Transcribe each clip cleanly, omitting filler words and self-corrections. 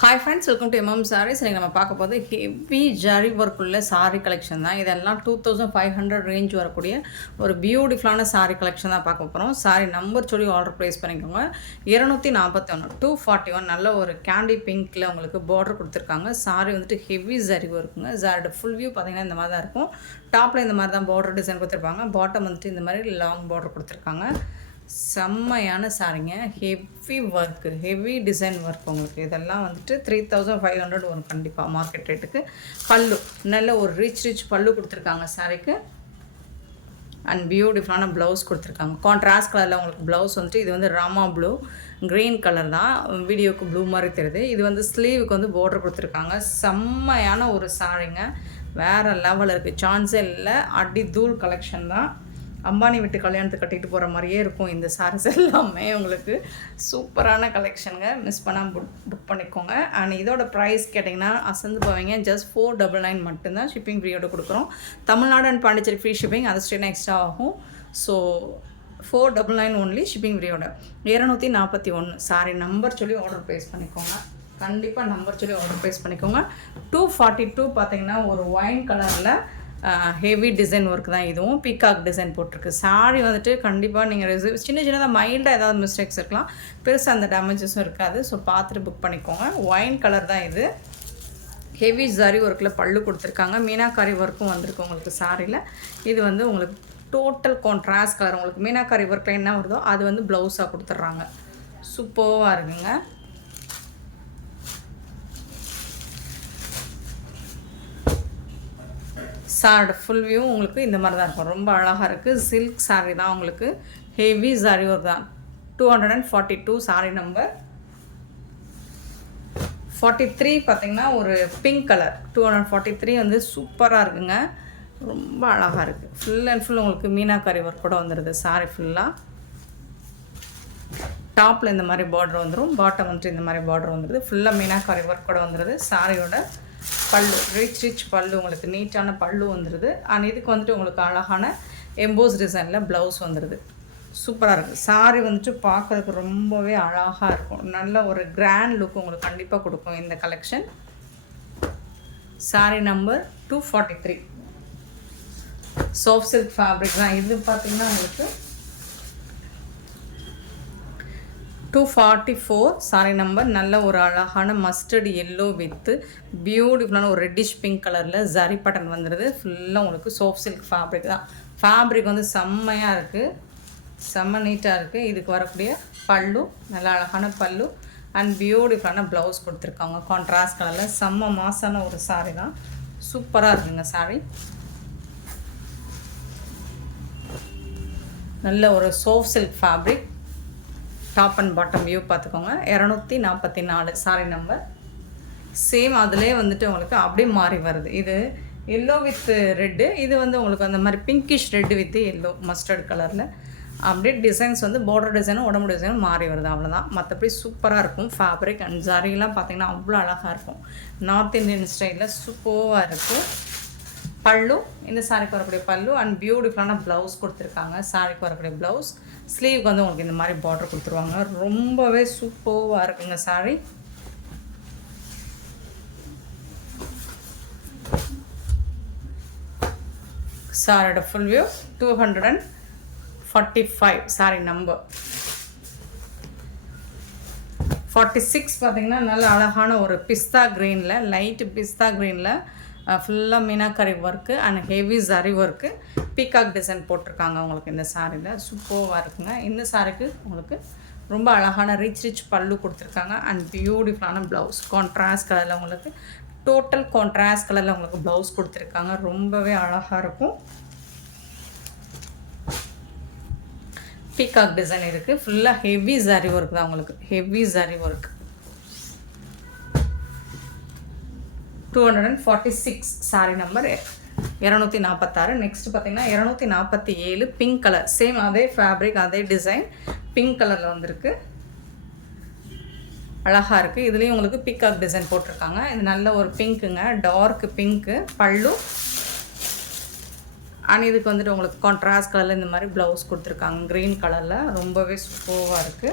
Hi friends, welcome to MM sarees. இன்றைக்கி நம்ம பார்க்க போது ஹெவி ஜரி ஒர்க் உள்ள சாரீ கலெக்ஷன் தான். இதெல்லாம் 2500 ரேஞ்ச் வரக்கூடிய ஒரு பியூட்டிஃபுல்லான சாரீ கலெக்ஷன் தான் பார்க்க போகிறோம். சாரீ நம்பர் சொல்லி ஆர்டர் ப்ளேஸ் பண்ணிக்கோங்க. 241 241 நல்ல ஒரு கேண்டி பிங்க்கில் உங்களுக்கு பார்டர் கொடுத்துருக்காங்க. சாரீ வந்துட்டு ஹெவி ஜரி ஒர்க்குங்க. சாரியோட ஃபுல் வியூ பார்த்திங்கன்னா இந்த மாதிரி தான் இருக்கும். டாப்பில் இந்த மாதிரி தான் பார்டர் டிசைன் கொடுத்துருப்பாங்க. பாட்டம் வந்துட்டு இந்த மாதிரி லாங் பார்டர் கொடுத்துருக்காங்க. செம்மையான சாரிங்க. Heavy work, heavy design work. உங்களுக்கு இதெல்லாம் வந்துட்டு 3500 வரும் கண்டிப்பாக மார்க்கெட் ரேட்டுக்கு. பல்லு நல்ல ஒரு ரிச் பல்லு கொடுத்துருக்காங்க சாரிக்கு. அண்ட் பியூட்டிஃபுல்லான ப்ளவுஸ் கொடுத்துருக்காங்க. கான்ட்ராஸ்ட் கலரில் உங்களுக்கு ப்ளவுஸ் வந்துட்டு இது வந்து ராமா ப்ளூ, க்ரீன் கலர் தான். வீடியோவுக்கு ப்ளூ மாதிரி தெரியுது. இது வந்து ஸ்லீவுக்கு வந்து பார்டர் கொடுத்துருக்காங்க. செம்மையான ஒரு சாரிங்க. வேறு லெவல் இருக்குது, சான்ஸே இல்லை. அடி தூள் கலெக்ஷன் தான். அம்பானி வீட்டு கல்யாணத்துக்கு கட்டிட்டு போகிற மாதிரியே இருக்கும் இந்த சாரீஸ் எல்லாமே. உங்களுக்கு சூப்பரான கலெக்ஷனுங்க. மிஸ் பண்ணாமல் புக் பண்ணிக்கோங்க. அண்ட் இதோட ப்ரைஸ் கேட்டிங்கன்னா அசந்து போவீங்க. ஜஸ்ட் 499 மட்டும்தான். ஷிப்பிங் ஃப்ரீயோடு கொடுக்குறோம். Tamil Nadu and Pondicherry free shipping, அது ஸ்டேட் எக்ஸ்ட்ரா ஆகும். ஸோ 499 ஒன்லி ஷிப்பிங் ஃப்ரீயோட. 241 சாரி நம்பர் சொல்லி ஆர்டர் ப்ளேஸ் பண்ணிக்கோங்க. கண்டிப்பாக நம்பர் சொல்லி ஆர்டர் ப்ளேஸ் பண்ணிக்கோங்க. 242 பார்த்தீங்கன்னா ஒரு ஒயின் கலரில் ஹெவி டிசைன் ஒர்க் தான். இதுவும் பீகாக் டிசைன் போட்டிருக்கு. சாரி வந்துட்டு கண்டிப்பாக நீங்கள் சின்னதாக மைல்டாக ஏதாவது மிஸ்டேக்ஸ் இருக்கலாம், பெருசாக அந்த டேமேஜஸும் இருக்காது. ஸோ பார்த்துட்டு புக் பண்ணிக்கோங்க. ஒயின் கலர் தான் இது. ஹெவி ஜரி ஒர்க்கில் பல்லு கொடுத்துருக்காங்க. மீனாக்காரி ஒர்க்கும் வந்திருக்கு உங்களுக்கு சாரியில். இது வந்து உங்களுக்கு டோட்டல் கான்ட்ராஸ்ட் கலர். உங்களுக்கு மீனாக்காரி ஒர்க்கில் என்ன வருதோ அது வந்து ப்ளவுஸாக கொடுத்துட்றாங்க. சூப்பராக இருக்குங்க. சாரோட ஃபுல் வியூ உங்களுக்கு இந்த மாதிரி தான் இருக்கும். ரொம்ப அழகாக இருக்குது. சில்க் சாரீ தான். உங்களுக்கு ஹெவி சாரீ ஒர்க் தான். 242 சாரீ நம்பர் 43 பார்த்திங்கன்னா ஒரு பிங்க் கலர். 243 வந்து சூப்பராக இருக்குங்க. ரொம்ப அழகாக இருக்குது. ஃபுல் அண்ட் ஃபுல் உங்களுக்கு மீனாக்காரி ஒர்க் கூட வந்துடுது. சாரீ ஃபுல்லாக டாப்பில் இந்த மாதிரி பார்டர் வந்துடும். பாட்டம் வந்துட்டு இந்த மாதிரி பார்டர் வந்துடுது. ஃபுல்லாக மீனாக்காரி ஒர்க் கூட வந்துடுது. சாரியோட பல்லு ரிச் பல்லு, உங்களுக்கு நீட்டான பல்லு வந்துடுது. அண்ட் இதுக்கு வந்துட்டு உங்களுக்கு அழகான எம்போஸ் டிசைனில் ப்ளவுஸ் வந்துடுது. சூப்பராக இருக்குது. சாரி வந்துட்டு பார்க்குறதுக்கு ரொம்பவே அழகாக இருக்கும். நல்ல ஒரு கிராண்ட் லுக் உங்களுக்கு கண்டிப்பாக கொடுக்கும் இந்த collection. Sorry number 243 soft silk fabric தான். இது பார்த்திங்கன்னா உங்களுக்கு 244 சாரி நம்பர். நல்ல ஒரு அழகான மஸ்டர்ட் எல்லோ வித்து பியூட்டிஃபுல்லான ஒரு ரெட்டிஷ் பிங்க் கலரில் ஜரி பட்டன் வந்துடுது. ஃபுல்லாக உங்களுக்கு சாஃப்ட் சில்க் ஃபேப்ரிக் தான். ஃபேப்ரிக் வந்து செம்மையாக இருக்குது, செம்ம நீட்டாக இருக்குது. இதுக்கு வரக்கூடிய பல்லு நல்ல அழகான பல்லு அண்ட் பியூட்டிஃபுல்லான ப்ளவுஸ் கொடுத்துருக்காங்க. கான்ட்ராஸ்ட் கலரில் செம்ம மாசான ஒரு சாரி தான். சூப்பராக இருக்குங்க சாரி. நல்ல ஒரு soft silk fabric. Top and bottom view பார்த்துக்கோங்க. 244 சாரி நம்பர். சேம் அதிலே வந்துட்டு உங்களுக்கு அப்படியே மாறி வருது. இது எல்லோ வித் ரெட்டு, இது வந்து உங்களுக்கு அந்த மாதிரி pinkish red with yellow mustard கலரில் அப்படியே டிசைன்ஸ் வந்து பார்டர் டிசைனும் உடம்பு டிசைனும் மாறி வருது. அவ்வளோதான். மற்றபடி சூப்பராக இருக்கும். ஃபேப்ரிக் அண்ட் ஜரிலாம் பார்த்திங்கன்னா அவ்வளோ அழகாக இருக்கும். நார்த் இந்தியன் ஸ்டைலில் சூப்பராக இருக்குது. பல்லு இந்த சாரிக்கு வரக்கூடிய பல்லு அண்ட் பியூட்டிஃபுல்லான ப்ளவுஸ் கொடுத்துருக்காங்க. சாரிக்கு வரக்கூடிய ப்ளவுஸ் ஸ்லீவுக்கு வந்து உங்களுக்கு இந்த மாதிரி பார்டர் கொடுத்துருவாங்க. ரொம்பவே சூப்பராக இருக்குங்க சாரி. சாரியோட ஃபுல் வியூ 245 சாரி நம்பர் 46 பார்த்திங்கன்னா நல்ல அழகான ஒரு பிஸ்தா க்ரீனில், லைட்டு பிஸ்தா க்ரீனில் ஃபுல்லாக meenakari work and heavy zari work peacock design போட்டிருக்காங்க உங்களுக்கு இந்த சாரியில். சூப்பராக இருக்குங்க. இந்த சாரிக்கு உங்களுக்கு ரொம்ப அழகான ரிச் பல்லு கொடுத்துருக்காங்க அண்ட் பியூட்டிஃபுல்லான ப்ளவுஸ் கான்ட்ராஸ்ட் கலரில் உங்களுக்கு டோட்டல் கான்ட்ராஸ்ட் கலரில் உங்களுக்கு ப்ளவுஸ் கொடுத்துருக்காங்க. ரொம்பவே அழகாக இருக்கும். பீகாக் டிசைன் இருக்குது. ஃபுல்லாக ஹெவி ஜரி ஒர்க் தான். உங்களுக்கு heavy zari work. 246 sorry number 246. Next பார்த்திங்கன்னா 247 பிங்க் கலர். சேம் அதே ஃபேப்ரிக் அதே டிசைன் பிங்க் கலரில் வந்திருக்கு. அழகாக இருக்குது. இதுலேயும் உங்களுக்கு பீகாக் டிசைன் போட்டிருக்காங்க. இது நல்ல ஒரு பிங்க்குங்க, டார்க் பிங்க்கு பல்லு அண்ட் இதுக்கு வந்துட்டு உங்களுக்கு கான்ட்ராஸ்ட் கலரில் இந்த மாதிரி ப்ளவுஸ் கொடுத்துருக்காங்க க்ரீன் கலரில். ரொம்பவே சூப்பராக இருக்குது.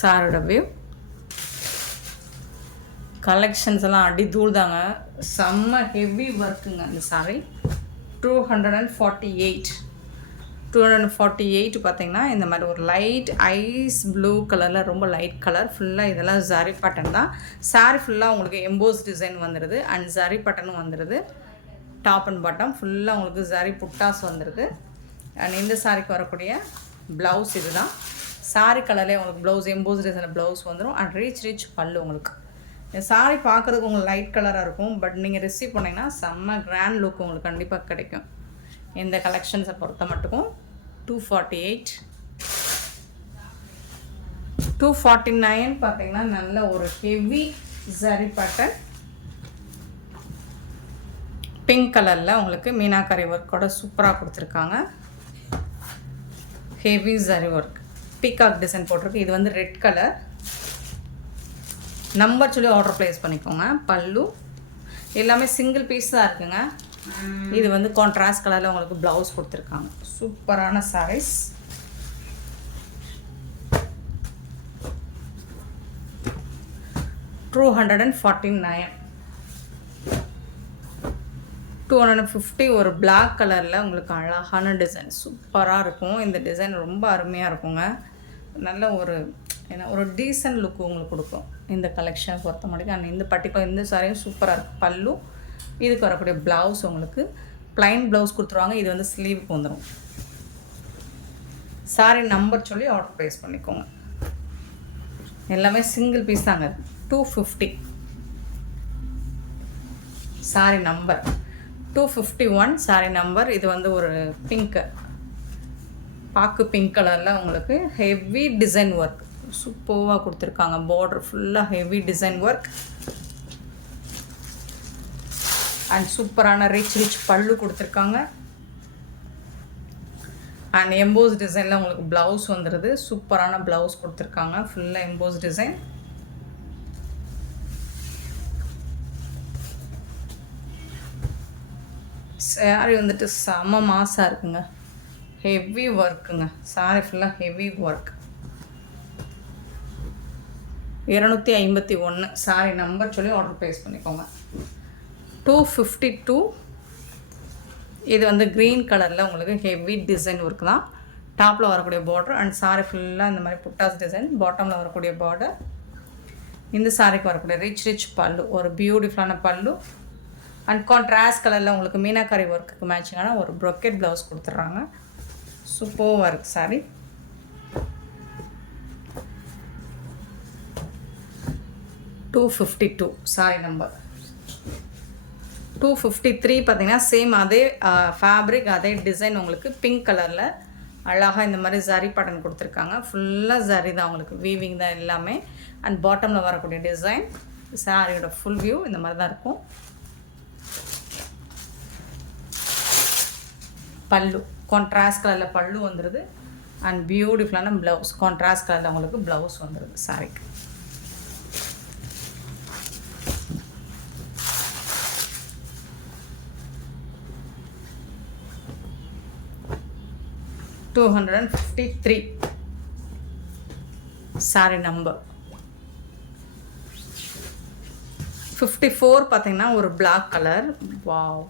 சாரோட வியூ. கலெக்ஷன்ஸ் எல்லாம் அடி தூள் தாங்க. செம்ம ஹெவி ஒர்க்குங்க இந்த சாரி. 248 பார்த்தீங்கன்னா இந்த மாதிரி ஒரு லைட் ஐஸ் ப்ளூ கலரில் ரொம்ப லைட் கலர் ஃபுல்லாக இதெல்லாம் ஜரி பேட்டர்ன் தான். சாரி ஃபுல்லாக உங்களுக்கு எம்போஸ் டிசைன் வந்துடுது அண்ட் ஜரி பேட்டர்னும் வந்துடுது. டாப் அண்ட் பாட்டம் ஃபுல்லாக உங்களுக்கு ஜரி புட்டாஸ் வந்துடுது. அண்ட் இந்த சாரிக்கு வரக்கூடிய ப்ளவுஸ் இது தான். சாரி கலர்லேயே உங்களுக்கு ப்ளவுஸ் எம்போஸ் டிசைனில் ப்ளவுஸ் வந்துடும் அண்ட் ரீச் பல்லு. உங்களுக்கு இந்த சாரி பார்க்குறதுக்கு உங்களுக்கு லைட் கலராக இருக்கும், பட் நீங்கள் ரிசீவ் பண்ணிங்கன்னா செம்ம கிராண்ட் லுக் உங்களுக்கு கண்டிப்பாக கிடைக்கும். இந்த கலெக்ஷன்ஸை பொறுத்த மட்டுக்கும் 248. 249 பார்த்தீங்கன்னா நல்ல ஒரு ஹெவி ஜரி பேட்டர்ன் பிங்க் கலரில் உங்களுக்கு மீனாக்கரி ஒர்க்கோட சூப்பராக கொடுத்துருக்காங்க. Heavy zari work peacock design போட்டிருக்கு. இது வந்து ரெட் கலர். நம்பர் சொல்லி ஆர்டர் ப்ளேஸ் பண்ணிக்கோங்க. பல்லு எல்லாமே சிங்கிள் பீஸ் தான் இருக்குங்க. இது வந்து கான்ட்ராஸ்ட் கலரில் உங்களுக்கு ப்ளவுஸ் கொடுத்துருக்காங்க. சூப்பரான சாரீஸ். $249. 250 ஒரு பிளாக் கலரில் உங்களுக்கு அழகான டிசைன் சூப்பராக இருக்கும். இந்த டிசைன் ரொம்ப அருமையாக இருக்குங்க. நல்ல ஒரு ஒரு டீசன்ட் லுக்கு உங்களுக்கு கொடுக்கும் இந்த கலெக்ஷனை பொறுத்த மட்டும். அண்ட் இந்த பர்டிகுலர் இந்த சாரியும் சூப்பராக இருக்குது. பல்லு இதுக்கு வரக்கூடிய ப்ளவுஸ் உங்களுக்கு ப்ளைன் ப்ளவுஸ் கொடுத்துருவாங்க. இது வந்து ஸ்லீவுக்கு வந்துடும். சாரி நம்பர் சொல்லி ஆர்டர் ப்ளேஸ் பண்ணிக்கோங்க. எல்லாமே சிங்கிள் பீஸ் தாங்க. 250. Sorry number 251. Sorry number. இது வந்து ஒரு பிங்க்கு பாக்கு பிங்க் கலரில் உங்களுக்கு ஹெவி டிசைன் ஒர்க் சூப்பராக கொடுத்துருக்காங்க. பார்டர் ஃபுல்லாக ஹெவி டிசைன் ஒர்க் அண்ட் சூப்பரான ரிச் பல்லு கொடுத்துருக்காங்க. அண்ட் எம்போஸ் டிசைனில் உங்களுக்கு ப்ளவுஸ் வந்துடுது. சூப்பரான ப்ளவுஸ் கொடுத்துருக்காங்க. ஃபுல்லாக எம்போஸ் டிசைன். சாரி வந்துட்டு செம மாசாக இருக்குங்க. ஹெவி ஒர்க்குங்க. சாரி ஃபுல்லாக ஹெவி ஒர்க். 251. சாரி நம்பர் சொல்லி ஆர்டர் ப்ளேஸ் பண்ணிக்கோங்க. 252. இது வந்து க்ரீன் கலரில் உங்களுக்கு ஹெவி டிசைன் ஒர்க் தான். டாப்பில் வரக்கூடிய பார்டர் அண்ட் சாரி ஃபுல்லாக இந்த மாதிரி புட்டாஸ் டிசைன். பாட்டமில் வரக்கூடிய பார்டர். இந்த சாரிக்கு வரக்கூடிய ரிச் பல்லு. ஒரு பியூட்டிஃபுல்லான பல்லு அண்ட் கான்ட்ராஸ்ட் கலரில் உங்களுக்கு மீனாக்கரி ஒர்க்குக்கு மேட்சிங்கான ஒரு ப்ரொக்கெட் ப்ளவுஸ் கொடுத்துட்றாங்க. Super work sorry. 252 sorry number. 253 பார்த்தீங்கன்னா சேம் அதே ஃபேப்ரிக் அதே டிசைன் உங்களுக்கு பிங்க் கலரில் அழகாக இந்த மாதிரி ஜரி பேட்டர்ன் கொடுத்துருக்காங்க. ஃபுல்லாக ஜரி தான் உங்களுக்கு வீவிங் தான் எல்லாமே. அண்ட் பாட்டமில் வரக்கூடிய டிசைன். சாரியோட ஃபுல் வியூ இந்த மாதிரி தான் இருக்கும். பல்லு கான்ட்ராஸ்ட் கலரில் பல்லு வந்துடுது அண்ட் பியூட்டிஃபுல்லான ப்ளவுஸ் கான்ட்ராஸ்ட் கலரில் உங்களுக்கு ப்ளவுஸ் வந்துடுது சாரிக்கு. $253 சாரி நம்பர். 54 பார்த்தீங்கன்னா ஒரு பிளாக் கலர். வாவ்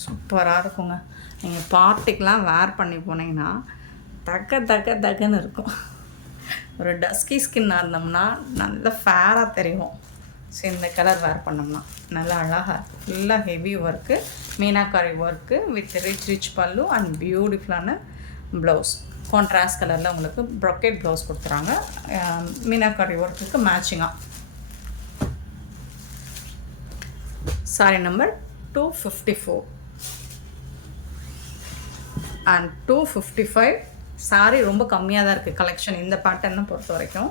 சூப்பராக இருக்குங்க. நீங்கள் பார்ட்டிக்கெலாம் வேர் பண்ணி போனீங்கன்னா தகன்னு இருக்கும். ஒரு டஸ்கி ஸ்கின்னாக இருந்தோம்னா நல்லா ஃபேராக தெரியும். ஸோ இந்த கலர் வேர் பண்ணோம்னா நல்லா அழகாக ஃபுல்லாக heavy work meenakari work with rich பல்லு அண்ட் பியூட்டிஃபுல்லான ப்ளவுஸ். கான்ட்ராஸ்ட் கலரில் உங்களுக்கு ப்ரொக்கெட் ப்ளவுஸ் கொடுத்துறாங்க மீனாக்காரி ஒர்க்குக்கு மேட்சிங்காக. Sorry number 254 and 255. சாரி ரொம்ப கம்மியாக தான் இருக்குது கலெக்ஷன் இந்த பேட்டர்னை பொறுத்த வரைக்கும்.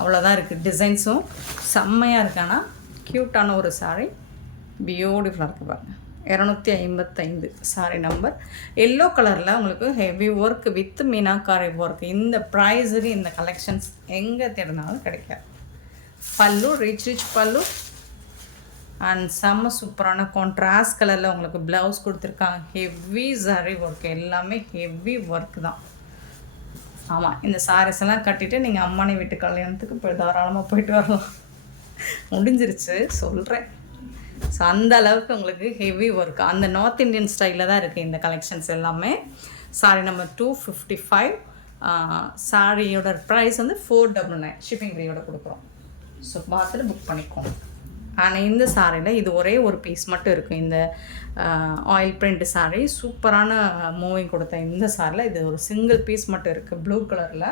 அவ்வளோதான் இருக்குது. டிசைன்ஸும் செம்மையாக இருக்கு. ஆனால் க்யூட்டான ஒரு சாரி பியூட்டிஃபுல்லாக இருக்குது பாருங்கள். 255 சாரி நம்பர். எல்லோ கலரில் உங்களுக்கு heavy work with meenakari work. இந்த ப்ரைஸுக்கு இந்த கலெக்ஷன்ஸ் எங்கே தேடினாலும் கிடைக்காது. பல்லு ரிச் பல்லு அண்ட் செம்ம சூப்பரான கான்ட்ராஸ்ட் கலரில் உங்களுக்கு ப்ளவுஸ் கொடுத்துருக்காங்க. ஹெவி ஜரி ஒர்க் எல்லாமே ஹெவி ஒர்க் தான். ஆமாம், இந்த சாரீஸ் எல்லாம் கட்டிட்டு நீங்கள் அம்மானி வீட்டு கல்யாணத்துக்கு போய் தாராளமாக போயிட்டு வரலாம். முடிஞ்சிருச்சு சொல்கிறேன். ஸோ அந்த அளவுக்கு உங்களுக்கு ஹெவி ஒர்க் அந்த நார்த் இந்தியன் ஸ்டைலில் தான் இருக்குது இந்த கலெக்ஷன்ஸ் எல்லாமே. Sorry number 255. சாரியோட ப்ரைஸ் வந்து 499 ஷிப்பிங் ஃப்ரீயோட கொடுக்குறோம். ஸோ பார்த்துட்டு புக் பண்ணிக்கோங்க. ஆனால் இந்த சாரியில் இது ஒரே ஒரு பீஸ் மட்டும் இருக்குது. இந்த ஆயில் பிரிண்ட் சாரீ சூப்பரான மூவிங் கொடுத்த இந்த சாரியில் இது ஒரு சிங்கிள் பீஸ் மட்டும் இருக்குது. ப்ளூ கலரில்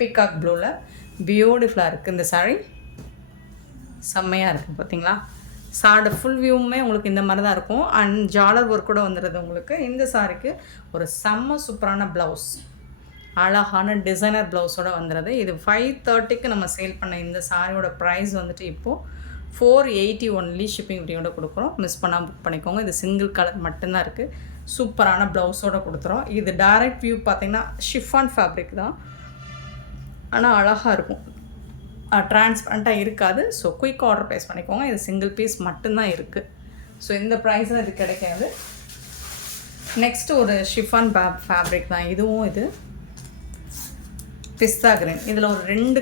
பீகாக் ப்ளூவில் பியூட்டிஃபுல்லாக இருக்குது இந்த சாரீ. செம்மையாக இருக்குது பார்த்தீங்களா. சாரோட ஃபுல் வியூவுமே உங்களுக்கு இந்த மாதிரி தான் இருக்கும். அண்ட் ஜாலர் ஒர்க் கூட வந்துடுது உங்களுக்கு. இந்த சாரிக்கு ஒரு செம்ம சூப்பரான ப்ளவுஸ், அழகான டிசைனர் ப்ளவுஸோடு வந்துடுது. இது 530க்கு நம்ம சேல் பண்ண இந்த சாரியோட ப்ரைஸ் வந்துட்டு இப்போது 480 ஒன்லி ஷிப்பிங் ஃப்ரீயோட கொடுக்குறோம். மிஸ் பண்ணால் புக் பண்ணிக்கோங்க. இது சிங்கிள் கலர் மட்டும்தான் இருக்குது. சூப்பரான ப்ளவுஸோடு கொடுத்துறோம். இது டைரக்ட் வியூ பார்த்திங்கன்னா ஷிஃபான் ஃபேப்ரிக் தான், ஆனால் அழகாக இருக்கும், டிரான்ஸ்பரண்ட்டாக இருக்காது. ஸோ குயிக் ஆர்டர் ப்ளேஸ் பண்ணிக்கோங்க. இது சிங்கிள் பீஸ் மட்டும்தான் இருக்குது. ஸோ இந்த ப்ரைஸில் இது கிடைக்காது. நெக்ஸ்ட்டு ஒரு ஷிஃபான் ஃபேப்ரிக் தான் இதுவும். இது பிஸ்தா கிரீன். இதில் ஒரு 2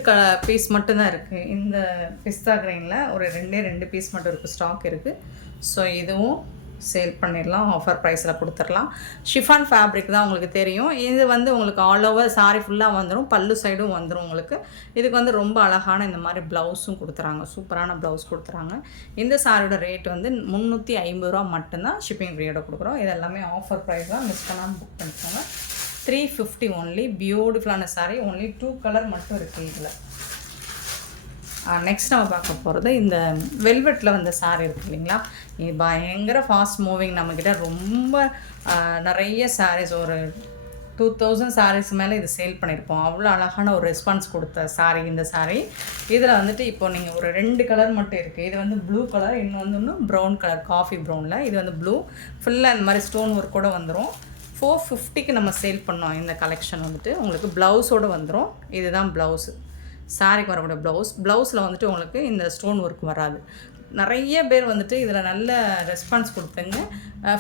பீஸ் மட்டும்தான் இருக்குது. இந்த பிஸ்தா கிரீனில் ஒரு 2 பீஸ் மட்டும் இருக்குது, ஸ்டாக் இருக்குது. ஸோ இதுவும் சேல் பண்ணிடலாம், ஆஃபர் ப்ரைஸில் கொடுத்துடலாம். ஷிஃபான் ஃபேப்ரிக் தான் உங்களுக்கு தெரியும். இது வந்து உங்களுக்கு ஆல் ஓவர் சாரி ஃபுல்லாக வந்துடும், பல்லு சைடும் வந்துடும் உங்களுக்கு. இதுக்கு வந்து ரொம்ப அழகான இந்த மாதிரி ப்ளவுஸும் கொடுத்துறாங்க, சூப்பரான ப்ளவுஸ் கொடுத்துறாங்க. இந்த சாரியோட ரேட் வந்து 350 ரூபா மட்டும்தான் ஷிப்பிங் ஃப்ரீயோட கொடுக்குறோம். இது எல்லாமே ஆஃபர் ப்ரைஸ் தான், மிஸ் பண்ணாமல் புக் பண்ணிக்கோங்க. 350 ஒன்லி. பியூட்டிஃபுல்லான சாரீ. ஒன்லி 2 கலர் மட்டும் இருக்குது இதில். நெக்ஸ்ட் நம்ம பார்க்க போகிறது இந்த வெல்வெட்டில் வந்த சாரீ இருக்குது இல்லைங்களா. இது பயங்கர ஃபாஸ்ட் மூவிங். நம்மக்கிட்ட ரொம்ப நிறைய சாரீஸ், ஒரு 2000 சாரீஸ் மேலே இது சேல் பண்ணியிருப்போம். அவ்வளோ அழகான ஒரு ரெஸ்பான்ஸ் கொடுத்த சாரீ இந்த சாரீ. இதில் வந்துட்டு இப்போ நீங்கள் ஒரு 2 கலர் மட்டும் இருக்குது. இது வந்து ப்ளூ கலர், இன்னொன்று ப்ரௌன் கலர், காஃபி ப்ரௌனில். இது வந்து ப்ளூ ஃபுல்லாக இந்த மாதிரி ஸ்டோன் ஒர்க் கூட வந்துடும். 450க்கு நம்ம சேல் பண்ணோம் இந்த கலெக்ஷன் வந்துட்டு. உங்களுக்கு ப்ளவுஸோடு வந்துடும். இதுதான் ப்ளவுஸு, சாரிக்கு வரக்கூடிய ப்ளவுஸில் வந்துட்டு உங்களுக்கு இந்த ஸ்டோன் ஒர்க் வராது. நிறைய பேர் வந்துட்டு இதில் நல்ல ரெஸ்பான்ஸ் கொடுப்பீங்க.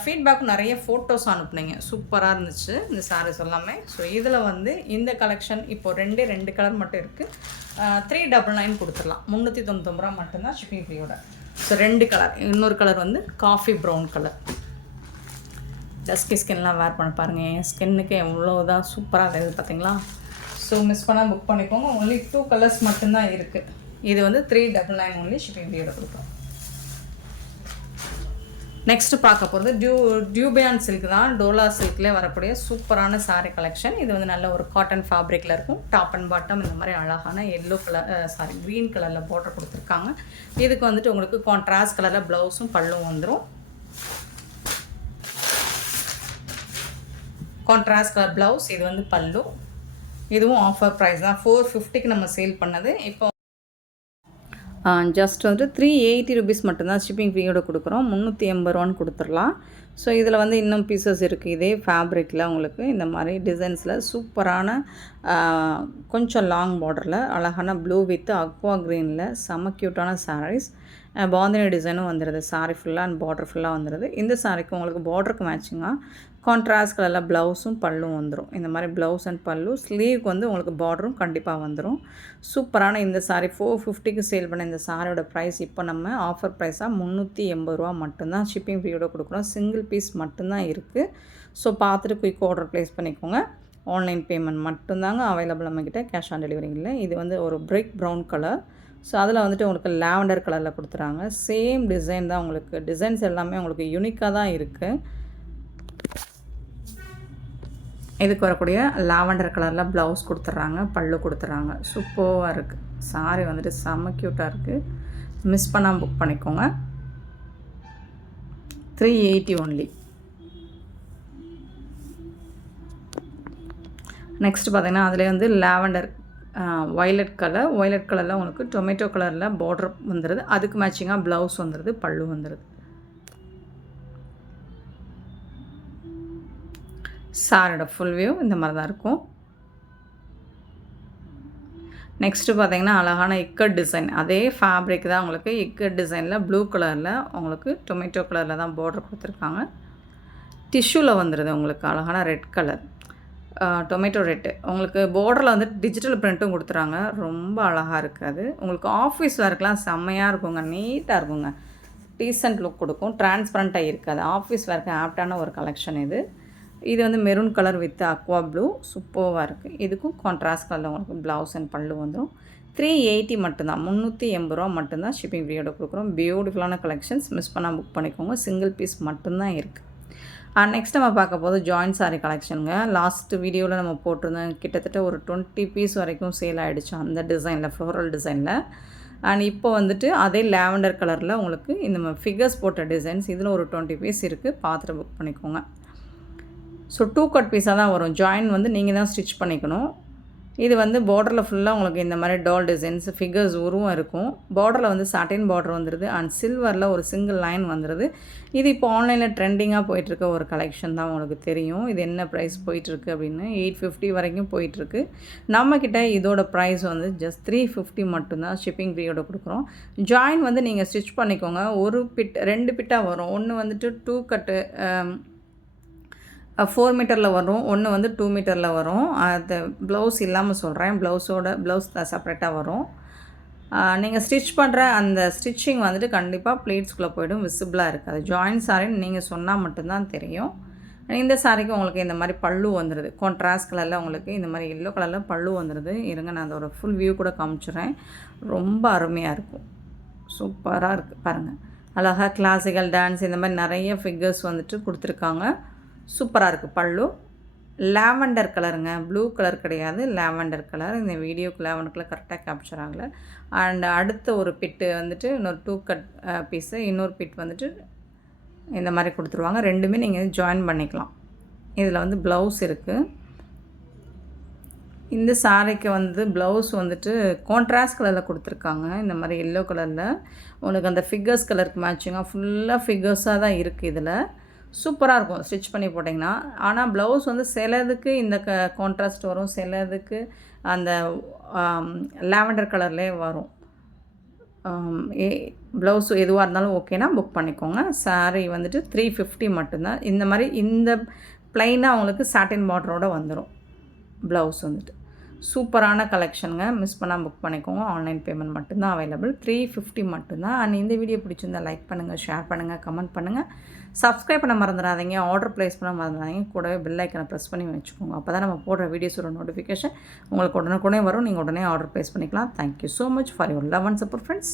ஃபீட்பேக்கும் நிறைய ஃபோட்டோஸ் அனுப்புனீங்க, சூப்பராக இருந்துச்சு இந்த சாரீஸ் எல்லாமே. ஸோ இதில் வந்து இந்த கலெக்ஷன் இப்போது 2 கலர் மட்டும் இருக்குது. 399 கொடுத்துடலாம். 399 ரூபா மட்டும்தான் ஷிப்பிங் ஃப்ரீயோட. So 2 colour. இன்னொரு கலர் வந்து காஃபி ப்ரௌன் கலர். டஸ்கி ஸ்கின்லாம் வேர் பண்ண பாருங்கள். என் ஸ்கின்னுக்கு எவ்வளோதான் சூப்பராக இருக்குது பார்த்தீங்களா. ஸோ மிஸ் பண்ணால் புக் பண்ணிக்கோங்க. ஒன்லி 2 கலர்ஸ் மட்டும்தான் இருக்குது. இது வந்து 399 ஒன்லி ஷிப்பிங் ஃப்ரீயோட கொடுப்போம். நெக்ஸ்ட்டு பார்க்க போகிறது டியூபியான் சில்க் தான். டோலா சில்க்லேயே வரக்கூடிய சூப்பரான சாரீ கலெக்ஷன். இது வந்து நல்ல ஒரு காட்டன் ஃபேப்ரிக்கில் இருக்கும். டாப் அண்ட் பாட்டம் இந்த மாதிரி அழகான க்ரீன் கலரில் பார்டர் கொடுத்துருக்காங்க. இதுக்கு வந்துட்டு உங்களுக்கு கான்ட்ராஸ்ட் கலரில் ப்ளவுஸும் பல்லும் வந்துடும். கான்ட்ராஸ்ட் கலர் ப்ளவுஸ், இது வந்து பல்லு. இதுவும் ஆஃபர் ப்ரைஸ் தான். 450க்கு நம்ம சேல் பண்ணது. இப்போ ஜஸ்ட் வந்து 380 ருபீஸ் மட்டும்தான் ஷிப்பிங் ஃப்ரீயோட கொடுக்குறோம். 380 ரூபான்னு கொடுத்துடலாம். ஸோ இதில் வந்து இன்னும் பீசஸ் இருக்குது. இதே ஃபேப்ரிக்கில் உங்களுக்கு இந்த மாதிரி டிசைன்ஸில் சூப்பரான கொஞ்சம் லாங் பார்டரில் அழகான ப்ளூ வித் அக்வா க்ரீனில் செம க்யூட்டான சாரீஸ். பாந்தினி டிசைனும் வந்துடுது. சாரீ ஃபுல்லாக அண்ட் பார்டர் ஃபுல்லாக வந்துடுது. இந்த சாரீக்கு உங்களுக்கு பார்டருக்கு மேட்சிங்காக கான்ட்ராஸ்ட் கலரில் ப்ளவுஸும் பல்லும் வந்துடும். இந்த மாதிரி ப்ளவுஸ் அண்ட் பல்லு, ஸ்லீவுக்கு வந்து உங்களுக்கு பார்டரும் கண்டிப்பாக வந்துடும். சூப்பரான இந்த சாரீ 450க்கு சேல் பண்ண இந்த சாரியோட ப்ரைஸ் இப்போ நம்ம ஆஃபர் ப்ரைஸாக 380 ரூபா மட்டும்தான் ஷிப்பிங் ஃப்ரீயோட கொடுக்குறோம். சிங்கிள் பீஸ் மட்டும்தான் இருக்குது. ஸோ பார்த்துட்டு குயிக் ஆர்டர் ப்ளேஸ் பண்ணிக்கோங்க. ஆன்லைன் பேமெண்ட் மட்டும்தாங்க அவைலபிள் நம்மக்கிட்ட, கேஷ் ஆன் டெலிவரி இல்லை. இது வந்து ஒரு பிரிக் ப்ரௌன் கலர். ஸோ அதில் வந்துட்டு உங்களுக்கு லாவெண்டர் கலரில் கொடுத்துறாங்க. சேம் டிசைன் தான் உங்களுக்கு. டிசைன்ஸ் எல்லாமே உங்களுக்கு யூனிக்காக தான் இருக்குது. இதுக்கு வரக்கூடிய லாவெண்டர் கலரில் ப்ளவுஸ் கொடுத்துட்றாங்க, பல்லு கொடுத்துட்றாங்க. சூப்பராக இருக்குது சாரி. வந்துட்டு செம்ம க்யூட்டாக இருக்குது. மிஸ் பண்ணாமல் புக் பண்ணிக்கோங்க. 380 ஒன்லி. நெக்ஸ்ட் பார்த்திங்கன்னா அதிலே வந்து லாவெண்டர் வயலட் கலரில் உங்களுக்கு டொமேட்டோ கலரில் பார்டர் வந்துடுது. அதுக்கு மேட்சிங்காக ப்ளவுஸ் வந்துடுது, பல்லு வந்துடுது. சாரோட ஃபுல் வியூ இந்த மாதிரி தான் இருக்கும். நெக்ஸ்ட்டு பார்த்திங்கன்னா அழகான இக்கட் டிசைன். அதே ஃபேப்ரிக் தான் உங்களுக்கு. இக்கட் டிசைனில் ப்ளூ கலரில் உங்களுக்கு டொமேட்டோ கலரில் தான் பார்டர் கொடுத்துருக்காங்க. டிஷ்யூவில் வந்துடுது உங்களுக்கு அழகான ரெட் கலர். டொமேட்டோ ரெட்டு உங்களுக்கு பார்டரில் வந்து டிஜிட்டல் பிரிண்ட்டும் கொடுத்துறாங்க. ரொம்ப அழகாக இருக்காது. உங்களுக்கு ஆஃபீஸ் வேர்க்கெலாம் செம்மையாக இருக்குங்க. நீட்டாக இருக்குங்க. டீசென்ட் லுக் கொடுக்கும். டிரான்ஸ்பரண்ட்டாக இருக்காது. ஆஃபீஸ் வேர்க்கு ஆப்டான ஒரு கலெக்ஷன் இது. இது வந்து maroon colour with Aqua blue சூப்பராக இருக்குது. இதுக்கும் கான்ட்ராஸ்ட் கலரில் உங்களுக்கு ப்ளவுஸ் அண்ட் பல்லு வந்துடும். 380 மட்டும்தான். 380 ரூபா மட்டும்தான் ஷிப்பிங் ஃப்ரீயோட கொடுக்குறோம். பியூட்டிஃபுல்லான கலெக்ஷன்ஸ். மிஸ் பண்ணால் புக் பண்ணிக்கோங்க. சிங்கிள் பீஸ் மட்டும்தான் இருக்குது. நெக்ஸ்ட் நம்ம பார்க்க போது ஜாயின்ட் சாரீ கலெக்ஷனுங்க. லாஸ்ட் வீடியோவில் நம்ம போட்டிருந்தோம். கிட்டத்தட்ட ஒரு 20 பீஸ் வரைக்கும் சேல் ஆகிடுச்சு அந்த டிசைனில், ஃப்ளோரல் டிசைனில். அண்ட் இப்போ வந்துட்டு அதே லேவண்டர் கலரில் உங்களுக்கு இந்த ஃபிகர்ஸ் போட்ட டிசைன்ஸ் இதில் ஒரு 20 பீஸ் இருக்குது. பார்த்துட்டு புக் பண்ணிக்கோங்க. ஸோ 2 கட் பீஸாக தான் வரும். ஜாயின் வந்து நீங்கள் தான் ஸ்டிச் பண்ணிக்கணும். இது வந்து பார்டரில் ஃபுல்லாக உங்களுக்கு இந்த மாதிரி டால் டிசைன்ஸ் ஃபிகர்ஸ் உருவம் இருக்கும். பார்டரில் வந்து சாட்டின் பார்டர் வந்துடுது. அண்ட் சில்வரில் ஒரு சிங்கிள் லைன் வந்துடுது. இது இப்போ ஆன்லைனில் ட்ரெண்டிங்காக போயிட்டுருக்க ஒரு கலெக்ஷன் தான் உங்களுக்கு தெரியும். இது என்ன ப்ரைஸ் போயிட்டுருக்கு அப்படின்னு 850 வரைக்கும் போயிட்டுருக்கு. நம்மக்கிட்ட இதோட ப்ரைஸ் வந்து ஜஸ்ட் 350 மட்டும்தான் ஷிப்பிங் ஃப்ரீயோட கொடுக்குறோம். ஜாயின் வந்து நீங்கள் ஸ்டிச் பண்ணிக்கோங்க. ஒரு பிட் 2 பிட்டாக வரும். ஒன்று வந்துட்டு 2 கட்டு 4 மீட்டரில் வரும். ஒன்று வந்து 2 மீட்டரில் வரும். அது ப்ளவுஸ் இல்லாமல் சொல்கிறேன். ப்ளவுஸ் செப்பரேட்டாக வரும். நீங்கள் ஸ்டிச் பண்ணுற அந்த ஸ்டிச்சிங் வந்துட்டு கண்டிப்பாக ப்ளீட்ஸ்குள்ளே போய்டும். விசிபிளாக இருக்காது. ஜாயின் சாரின்னு நீங்கள் சொன்னால் மட்டும்தான் தெரியும். இந்த சாரிக்கு உங்களுக்கு இந்த மாதிரி பல்லு வந்துடுது. கான்ட்ராஸ்ட் கலரில் உங்களுக்கு இந்த மாதிரி எல்லோ கலரில் பல்லு வந்துடுது. இருங்க நான் அதோட ஃபுல் வியூ கூட காமிச்சிடுறேன். ரொம்ப அருமையாக இருக்கும். சூப்பராக இருக்குது பாருங்கள். அழகாக கிளாசிக்கல் டான்ஸ் இந்த மாதிரி நிறைய ஃபிகர்ஸ் வந்துட்டு கொடுத்துருக்காங்க. சூப்பராக இருக்குது. பல்லு லாவெண்டர் கலருங்க. ப்ளூ கலர் கிடையாது, லாவெண்டர் கலர். இந்த வீடியோக்கு லாவெண்டர் கலர் கரெக்டாக கேப்சர் ஆகலை. அண்ட் அடுத்த ஒரு பிட்டு வந்துட்டு இன்னொரு 2 கட் பீஸு, இன்னொரு பிட் வந்துட்டு இந்த மாதிரி கொடுத்துருவாங்க. ரெண்டுமே நீங்கள் ஜாயின் பண்ணிக்கலாம். இதில் வந்து ப்ளவுஸ் இருக்குது. இந்த சாரிக்கு வந்து ப்ளவுஸ் வந்துட்டு கான்ட்ராஸ்ட் கலரில் கொடுத்துருக்காங்க. இந்த மாதிரி எல்லோ கலரில் உங்களுக்கு அந்த ஃபிகர்ஸ் கலருக்கு மேட்சிங்காக ஃபுல்லாக ஃபிகர்ஸாக தான் இருக்குது. இதில் சூப்பராக இருக்கும் ஸ்டிச் பண்ணி போட்டிங்கன்னா. ஆனால் ப்ளவுஸ் வந்து சிலதுக்கு இந்த கான்ட்ராஸ்ட் வரும், சிலதுக்கு அந்த லாவெண்டர் கலர்லேயே வரும். ப்ளவுஸ் எதுவாக இருந்தாலும் ஓகேனா புக் பண்ணிக்கோங்க. சாரீ வந்துட்டு 350 மட்டும்தான். இந்த மாதிரி இந்த ப்ளைனாக அவங்களுக்கு சாட்டின் பார்டரோடு வந்துடும். ப்ளவுஸ் வந்துட்டு சூப்பரான கலெக்ஷனுங்க. மிஸ் பண்ணால் புக் பண்ணிக்கோங்க. ஆன்லைன் பேமெண்ட் மட்டும்தான் அவைலபிள். 350 மட்டும்தான். அண்ட் இந்த வீடியோ பிடிச்சிருந்தால் லைக் பண்ணுங்கள், ஷேர் பண்ணுங்கள், கமெண்ட் பண்ணுங்கள். சப்ஸ்கிரைப் பண்ண மறந்துடாதீங்க. ஆர்டர் ப்ளேஸ் பண்ண மறந்துடாதீங்க. கூடவே பெல் ஐக்கனை ப்ரெஸ் பண்ணி வச்சுக்கோங்க. அப்போ தான் நம்ம போடுற வீடியோஸோட நோட்டிஃபிகேஷன் உங்களுக்கு உடனே வரும். நீங்கள் உடனே ஆர்டர் ப்ளேஸ் பண்ணிக்கலாம். Thank you so much for your love and support friends.